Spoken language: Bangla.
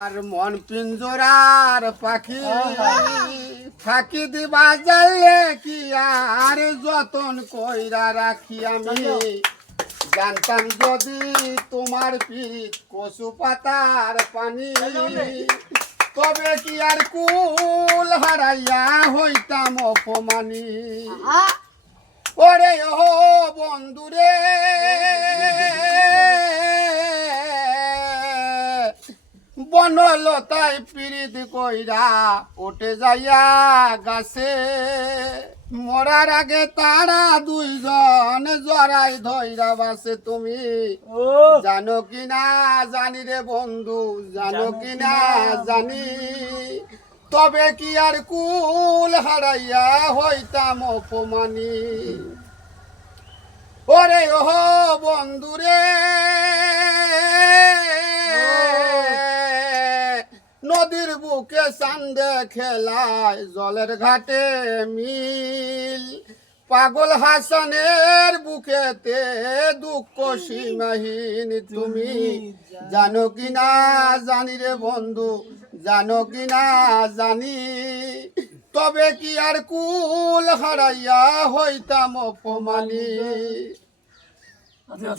আর মন পিঞ্জরার পাখি ফাঁকি দিবা যাইলে কি আর যতন কইরা রাখি আমি জানতাম যদি তোমার পিঠ কচু পাতার পানি তবে কি আর কুল হারাইয়া হইতাম অপমানি ওরে ও বন্ধুরে বনলতায় পিরিত কইরা ওঠে যাইয়া গাছে মরার আগে তারা দুইজন জড়াই ধইরা বাসে তুমি জানো কি না জানি রে বন্ধু জানো কি না জানি তবে কি আর কুল হারাইয়া হইতাম অপমানি ওরে ও বন্ধুরে নদীর বুকে চান্দে খেলায় জলের ঘাটে মিল পাগল হাসানের বুকেতে দুঃখ সীমাহীন তুমি জানো কি না জানি রে বন্ধু জানো কি না জানি তবে কি আর কুল হারাইয়া হইতাম অপমানি।